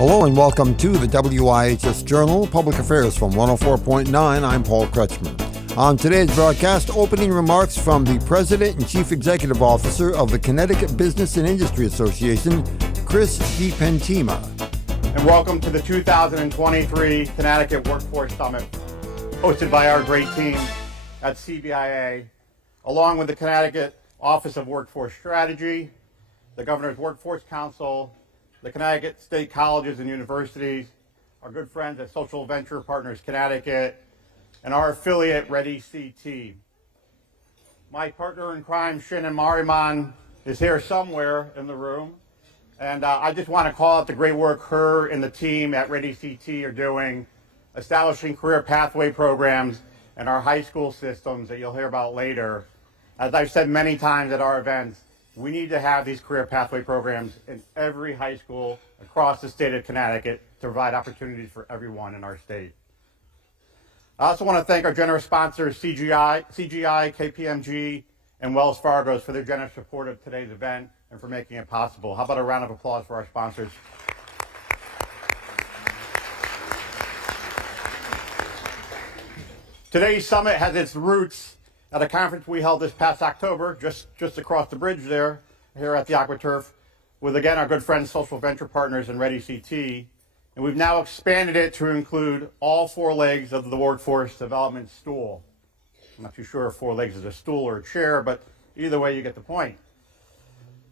Hello and welcome to the WIHS Journal, Public Affairs from 104.9. I'm Paul Kretschmann. On today's broadcast, opening remarks from the President and Chief Executive Officer of the Connecticut Business and Industry Association, Chris DiPentima. And welcome to the 2023 Connecticut Workforce Summit, hosted by our great team at CBIA, along with the Connecticut Office of Workforce Strategy, the Governor's Workforce Council, the Connecticut State Colleges and Universities, our good friends at Social Venture Partners Connecticut, and our affiliate, Ready CT. My partner in crime, Shannon Mariman, is here somewhere in the room, and I just want to call out the great work her and the team at Ready CT are doing, establishing career pathway programs in our high school systems that you'll hear about later. As I've said many times at our events, we need to have these career pathway programs in every high school across the state of Connecticut to provide opportunities for everyone in our state. I also want to thank our generous sponsors, CGI, KPMG, and Wells Fargo for their generous support of today's event and for making it possible. How about a round of applause for our sponsors? Today's summit has its roots at a conference we held this past October, just across the bridge there, here at the AquaTurf, with, again, our good friends, Social Venture Partners and Ready CT. And we've now expanded it to include all four legs of the workforce development stool. I'm not too sure if four legs is a stool or a chair, but either way, you get the point.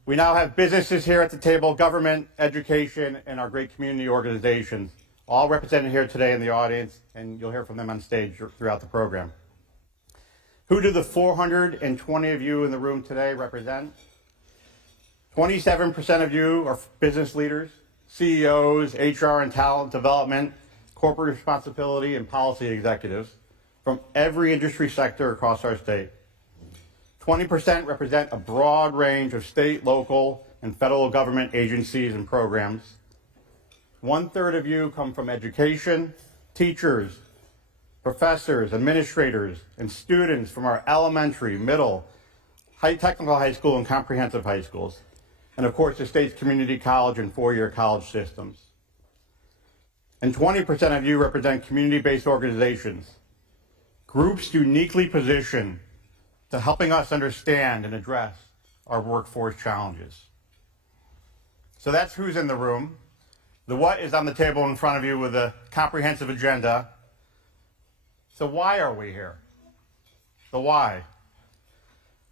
We now have businesses here at the table, government, education, and our great community organizations, all represented here today in the audience, and you'll hear from them on stage throughout the program. Who do the 420 of you in the room today represent? 27% of you are business leaders, CEOs, HR and talent development, corporate responsibility, and policy executives from every industry sector across our state. 20% represent a broad range of state, local, and federal government agencies and programs. 1/3 of you come from education, teachers, professors, administrators, and students from our elementary, middle, technical high school, and comprehensive high schools. And of course, the state's community college and four-year college systems. And 20% of you represent community-based organizations, groups uniquely positioned to helping us understand and address our workforce challenges. So that's who's in the room. The what is on the table in front of you with a comprehensive agenda. So why are we here? The why.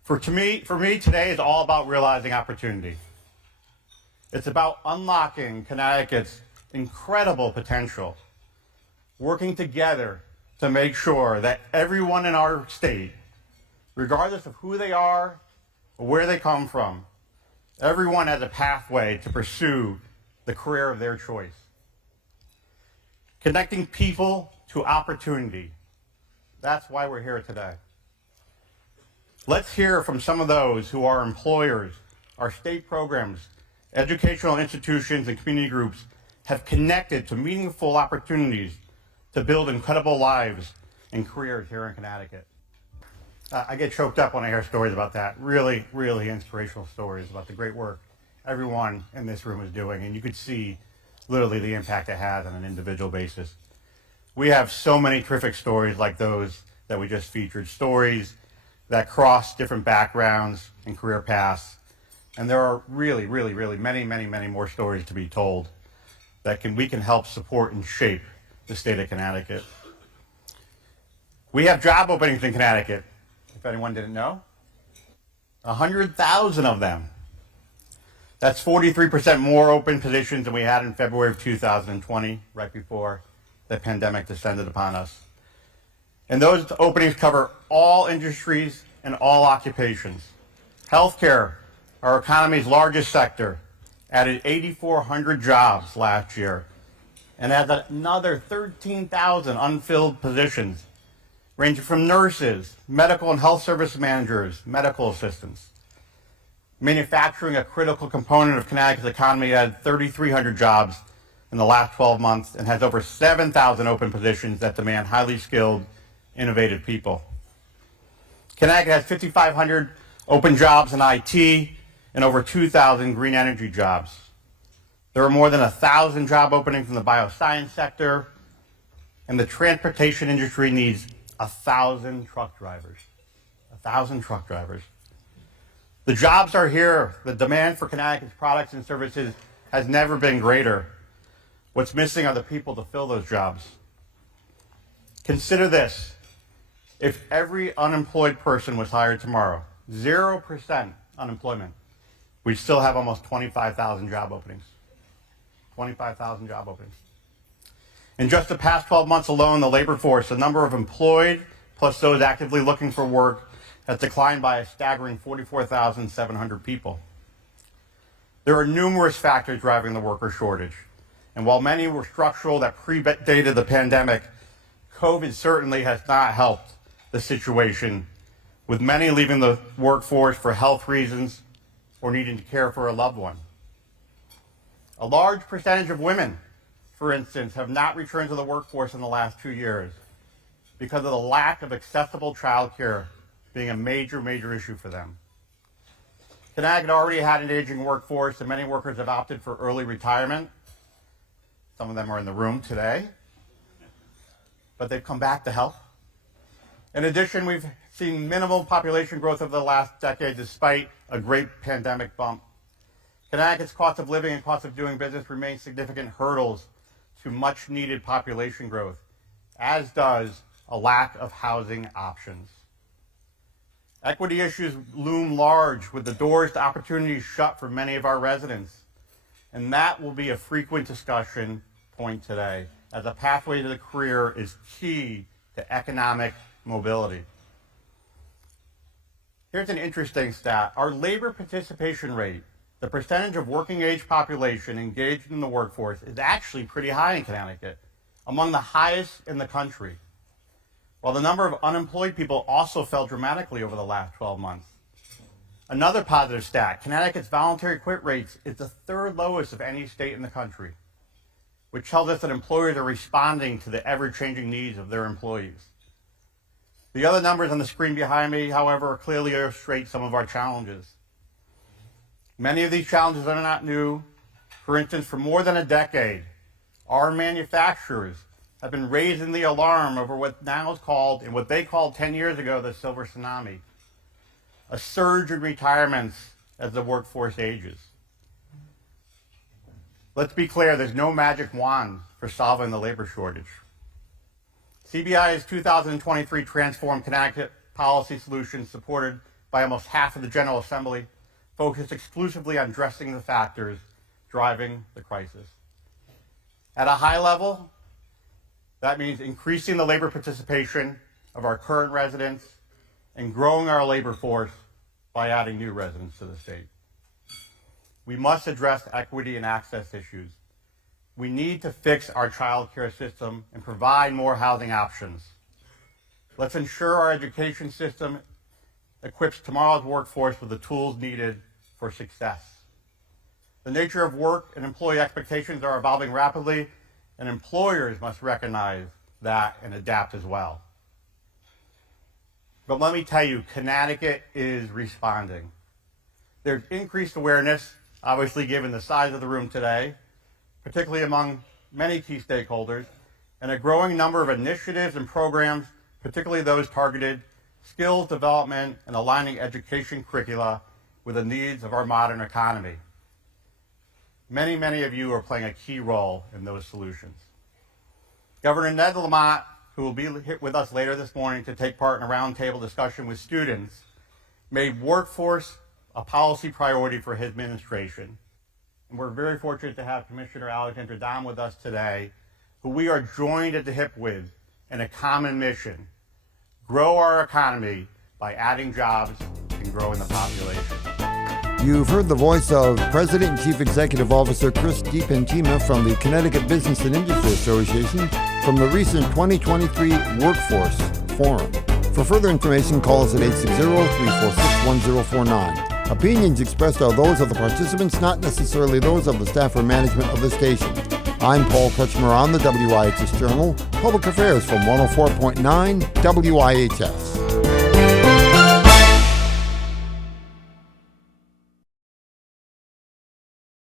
For me, today is all about realizing opportunity. It's about unlocking Connecticut's incredible potential, working together to make sure that everyone in our state, regardless of who they are or where they come from, everyone has a pathway to pursue the career of their choice. Connecting people to opportunity. That's why we're here today. Let's hear from some of those who are employers, our state programs, educational institutions, and community groups have connected to meaningful opportunities to build incredible lives and careers here in Connecticut. I get choked up when I hear stories about that. Really, really inspirational stories about the great work everyone in this room is doing, and you could see literally the impact it has on an individual basis. We have so many terrific stories like those that we just featured, stories that cross different backgrounds and career paths. And there are really, really, really many, many, many more stories to be told that we can help support and shape the state of Connecticut. We have job openings in Connecticut, if anyone didn't know. 100,000 of them. That's 43% more open positions than we had in February of 2020, right before the pandemic descended upon us. And those openings cover all industries and all occupations. Healthcare, our economy's largest sector, added 8,400 jobs last year and has another 13,000 unfilled positions, ranging from nurses, medical and health service managers, medical assistants. Manufacturing, a critical component of Connecticut's economy, had 3,300 jobs in the last 12 months and has over 7,000 open positions that demand highly skilled, innovative people. Connecticut has 5,500 open jobs in IT and over 2,000 green energy jobs. There are more than 1,000 job openings in the bioscience sector, and the transportation industry needs 1,000 truck drivers. 1,000 truck drivers. The jobs are here. The demand for Connecticut's products and services has never been greater. What's missing are the people to fill those jobs. Consider this. If every unemployed person was hired tomorrow, 0% unemployment, we'd still have almost 25,000 job openings. 25,000 job openings. In just the past 12 months alone, the labor force, the number of employed plus those actively looking for work, has declined by a staggering 44,700 people. There are numerous factors driving the worker shortage. And while many were structural that predated the pandemic, COVID certainly has not helped the situation, with many leaving the workforce for health reasons or needing to care for a loved one. A large percentage of women, for instance, have not returned to the workforce in the last 2 years because of the lack of accessible childcare being a major issue for them. Connecticut already had an aging workforce, and many workers have opted for early retirement. Some of them are in the room today, but they've come back to help. In addition, we've seen minimal population growth over the last decade despite a great pandemic bump. Connecticut's cost of living and cost of doing business remain significant hurdles to much needed population growth, as does a lack of housing options. Equity issues loom large, with the doors to opportunity shut for many of our residents. And that will be a frequent discussion point today, as a pathway to the career is key to economic mobility. Here's an interesting stat. Our labor participation rate, the percentage of working age population engaged in the workforce, is actually pretty high in Connecticut, among the highest in the country. While the number of unemployed people also fell dramatically over the last 12 months. Another positive stat, Connecticut's voluntary quit rates is the third lowest of any state in the country, which tells us that employers are responding to the ever-changing needs of their employees. The other numbers on the screen behind me, however, clearly illustrate some of our challenges. Many of these challenges are not new. For instance, for more than a decade, our manufacturers have been raising the alarm over what now is called, and what they called 10 years ago, the silver tsunami, a surge in retirements as the workforce ages. Let's be clear, there's no magic wand for solving the labor shortage. CBIA's 2023 Transform Connecticut policy solutions, supported by almost half of the General Assembly, focused exclusively on addressing the factors driving the crisis. At a high level, that means increasing the labor participation of our current residents and growing our labor force by adding new residents to the state. We must address equity and access issues. We need to fix our child care system and provide more housing options. Let's ensure our education system equips tomorrow's workforce with the tools needed for success. The nature of work and employee expectations are evolving rapidly, and employers must recognize that and adapt as well. But let me tell you, Connecticut is responding. There's increased awareness, obviously given the size of the room today, particularly among many key stakeholders, and a growing number of initiatives and programs, particularly those targeted skills development and aligning education curricula with the needs of our modern economy. Many of you are playing a key role in those solutions. Governor Ned Lamont, who will be with us later this morning to take part in a roundtable discussion with students, made workforce a policy priority for his administration. And we're very fortunate to have Commissioner Alexandra Dom with us today, who we are joined at the hip with in a common mission: grow our economy by adding jobs and growing the population. You've heard the voice of President and Chief Executive Officer Chris DiPentima from the Connecticut Business and Industry Association from the recent 2023 Workforce Forum. For further information, call us at 860-346-1049. Opinions expressed are those of the participants, not necessarily those of the staff or management of the station. I'm Paul Kretschmer on the WIHS Journal, Public Affairs from 104.9 WIHS.